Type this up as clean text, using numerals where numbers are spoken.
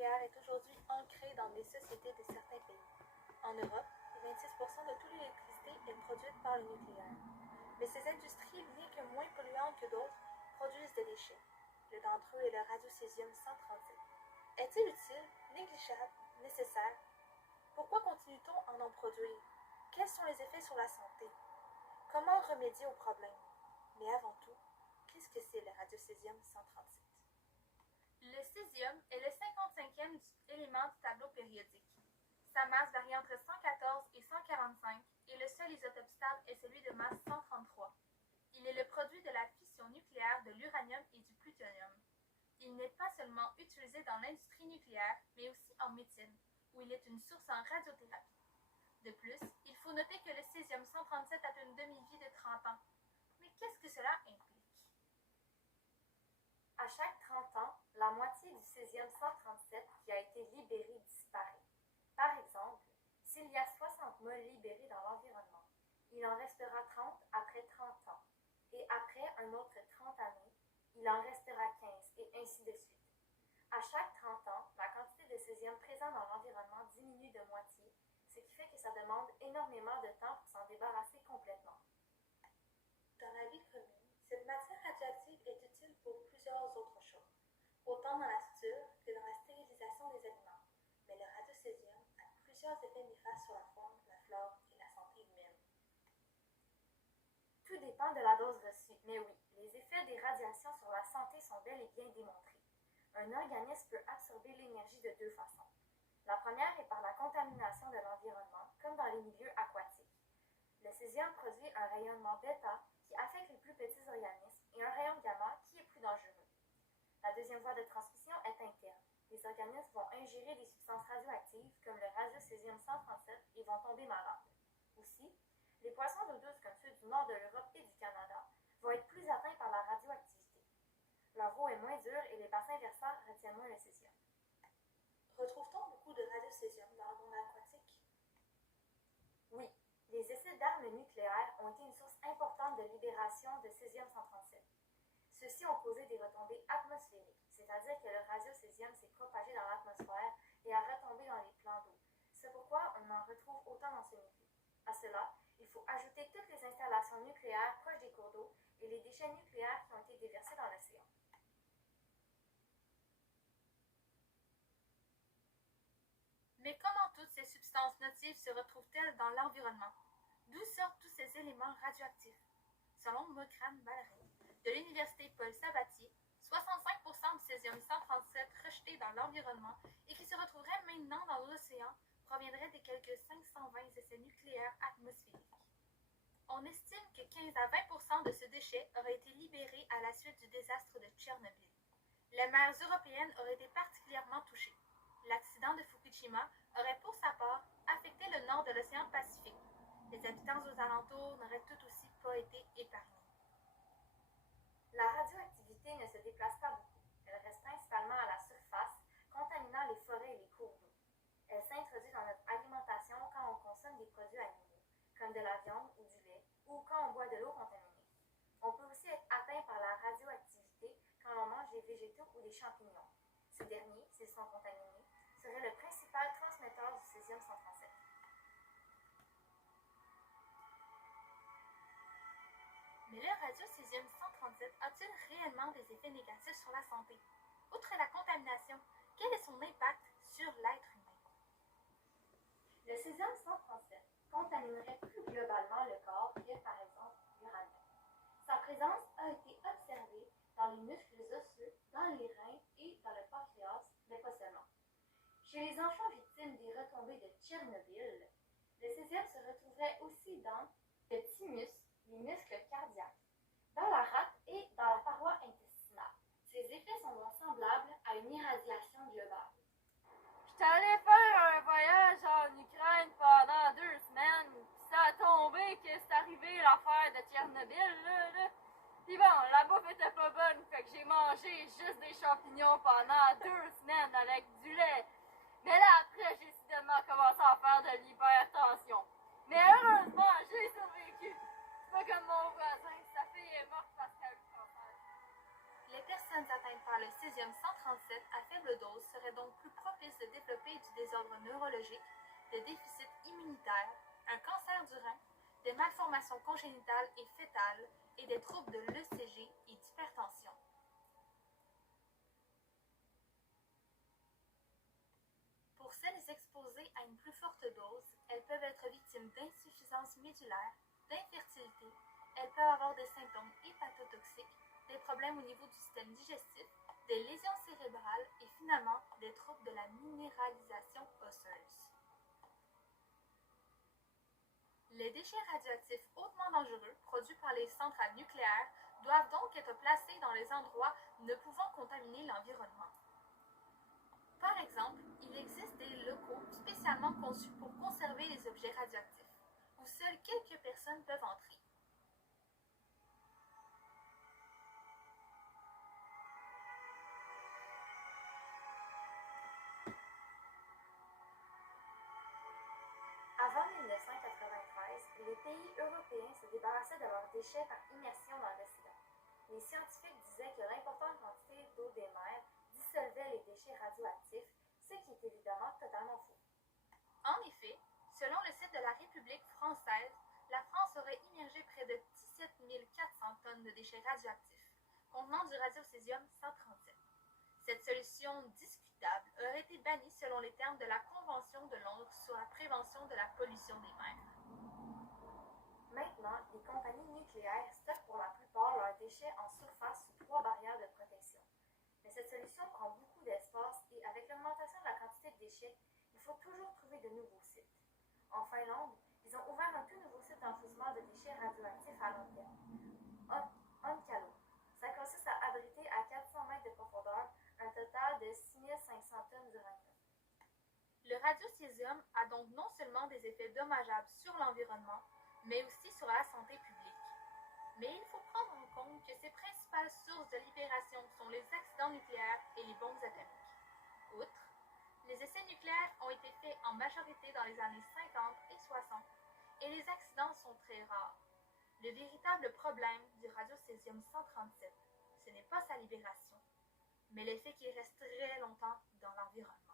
nucléaire est aujourd'hui ancrée dans les sociétés de certains pays. En Europe, 26% de toute l'électricité est produite par le nucléaire. Mais ces industries, bien que moins polluantes que d'autres, produisent des déchets. L'un d'entre eux est le radiocésium-137. Est-il utile, négligeable, nécessaire? Pourquoi continue-t-on à en produire? Quels sont les effets sur la santé? Comment remédier au problème? Mais avant tout, qu'est-ce que c'est le radiocésium-137? Le césium est le 55e élément du tableau périodique. Sa masse varie entre 114 et 145 et le seul isotope stable est celui de masse 133. Il est le produit de la fission nucléaire de l'uranium et du plutonium. Il n'est pas seulement utilisé dans l'industrie nucléaire, mais aussi en médecine, où il est une source en radiothérapie. De plus, il faut noter que le césium-137 a une demi-vie de 30 ans. Mais qu'est-ce que cela implique? À chaque 30 ans, la moitié du césium-137 qui a été libéré disparaît. Par exemple, s'il y a 60 moles libérés dans l'environnement, il en restera 30 après 30 ans, et après un autre 30 années, il en restera 15, et ainsi de suite. À chaque 30 ans, la quantité de césium présent dans l'environnement diminue de moitié, ce qui fait que ça demande énormément de temps pour s'en débarrasser complètement. Dans la vie commune, cette matière radioactive est utile pour plusieurs autres choses, autant dans la suture que dans la stérilisation des aliments. Mais le radiocésium a plusieurs effets néfastes sur la faune, la flore et la santé humaine. Tout dépend de la dose reçue, mais oui, les effets des radiations sur la santé sont bel et bien démontrés. Un organisme peut absorber l'énergie de deux façons. La première est par la contamination de l'environnement, comme dans les milieux aquatiques. Le césium produit un rayonnement bêta qui affecte les plus petits organismes et un rayon gamma qui est plus dangereux. La deuxième voie de transmission est interne. Les organismes vont ingérer des substances radioactives comme le radiocésium-137 et vont tomber malades. Aussi, les poissons d'eau douce comme ceux du nord de l'Europe et du Canada vont être plus atteints par la radioactivité. Leur eau est moins dure et les bassins versants retiennent moins le césium. Retrouve-t-on beaucoup de radiocésium dans le monde aquatique? Oui, les essais d'armes nucléaires ont été une source importante de libération de césium-137. Ceux-ci ont causé des retombées atmosphériques, c'est-à-dire que le radiocésium s'est propagé dans l'atmosphère et a retombé dans les plans d'eau. C'est pourquoi on en retrouve autant dans ce milieu. À cela, il faut ajouter toutes les installations nucléaires proches des cours d'eau et les déchets nucléaires qui ont été déversés dans l'océan. Mais comment toutes ces substances nocives se retrouvent-elles dans l'environnement? D'où sortent tous ces éléments radioactifs? Selon Mogran Ballerin, de l'Université Paul Sabatier, 65% du césium-137 rejeté dans l'environnement et qui se retrouverait maintenant dans l'océan proviendrait des quelques 520 essais nucléaires atmosphériques. On estime que 15 à 20% de ce déchet aurait été libéré à la suite du désastre de Tchernobyl. Les mers européennes auraient été particulièrement touchées. L'accident de Fukushima aurait pour sa part affecté le nord de l'océan Pacifique. Les habitants aux alentours n'auraient tout aussi pas été épargnés. La radioactivité ne se déplace pas beaucoup. Elle reste principalement à la surface, contaminant les forêts et les cours d'eau. Elle s'introduit dans notre alimentation quand on consomme des produits animaux, comme de la viande ou du lait, ou quand on boit de l'eau contaminée. On peut aussi être atteint par la radioactivité quand on mange des végétaux ou des champignons. Ces derniers, s'ils sont contaminés, seraient le principal transmetteur du césium-137. Mais le radiocésium-137 a-t-il réellement des effets négatifs sur la santé? Outre la contamination, quel est son impact sur l'être humain? Le césium-137 contaminerait plus globalement le corps que, par exemple, l'uranium. Sa présence a été observée dans les muscles osseux, dans les reins et dans le pancréas, mais pas seulement. Chez les enfants victimes des retombées de Tchernobyl, le césium se retrouverait aussi dans le thymus, les muscles cardiaques, dans la rate et dans la paroi intestinale. Ces effets sont donc semblables à une irradiation globale. J'étais allé faire un voyage en Ukraine pendant 2 semaines, pis ça a tombé que c'est arrivé l'affaire de Tchernobyl, là. Pis bon, la bouffe était pas bonne, fait que j'ai mangé juste des champignons pendant 2 semaines avec du lait. Mais là, après, j'ai soudainement commencé à faire de l'hypertension. Mais heureusement, j'ai survécu. C'est pas comme mon voisin, sa fille est morte parce qu'elle a eu le cancer. Les personnes atteintes par le césium-137 à faible dose seraient donc plus propenses désordres neurologiques, des déficits immunitaires, un cancer du rein, des malformations congénitales et fœtales et des troubles de l'ECG et d'hypertension. Pour celles exposées à une plus forte dose, elles peuvent être victimes d'insuffisance médulaire, d'infertilité, elles peuvent avoir des symptômes hépatotoxiques, des problèmes au niveau du système digestif, des lésions cérébrales et finalement des troubles de la minéralisation osseuse. Les déchets radioactifs hautement dangereux produits par les centrales nucléaires doivent donc être placés dans les endroits ne pouvant contaminer l'environnement. Par exemple, il existe des locaux spécialement conçus pour conserver les objets radioactifs, où seules quelques personnes peuvent entrer. Avant 1993, les pays européens se débarrassaient de leurs déchets par immersion dans l'océan. Les scientifiques disaient que l'importante quantité d'eau des mers dissolvait les déchets radioactifs, ce qui est évidemment totalement faux. En effet, selon le site de la République française, la France aurait immergé près de 17 400 tonnes de déchets radioactifs, contenant du radiocésium-137. Cette solution discutable aurait été bannie selon les termes de la Convention de Londres sur la prévention de la pollution des mers. Maintenant, les compagnies nucléaires stockent pour la plupart leurs déchets en surface sous 3 barrières de protection. Mais cette solution prend beaucoup d'espace et avec l'augmentation de la quantité de déchets, il faut toujours trouver de nouveaux sites. En Finlande, ils ont ouvert un tout nouveau site d'enfouissement de déchets radioactifs à long terme, Onkalo. Ça consiste à abriter à 400 mètres de profondeur un total de 6500 tonnes d'uranium. Le radiocésium a donc non seulement des effets dommageables sur l'environnement, mais aussi sur la santé publique. Mais il faut prendre en compte que ses principales sources de libération sont les accidents nucléaires et les bombes atomiques. Outre, les essais nucléaires ont été faits en majorité dans les années 50 et 60, et les accidents sont très rares. Le véritable problème du radiocésium-137, ce n'est pas sa libération, mais l'effet qu'il reste très longtemps dans l'environnement.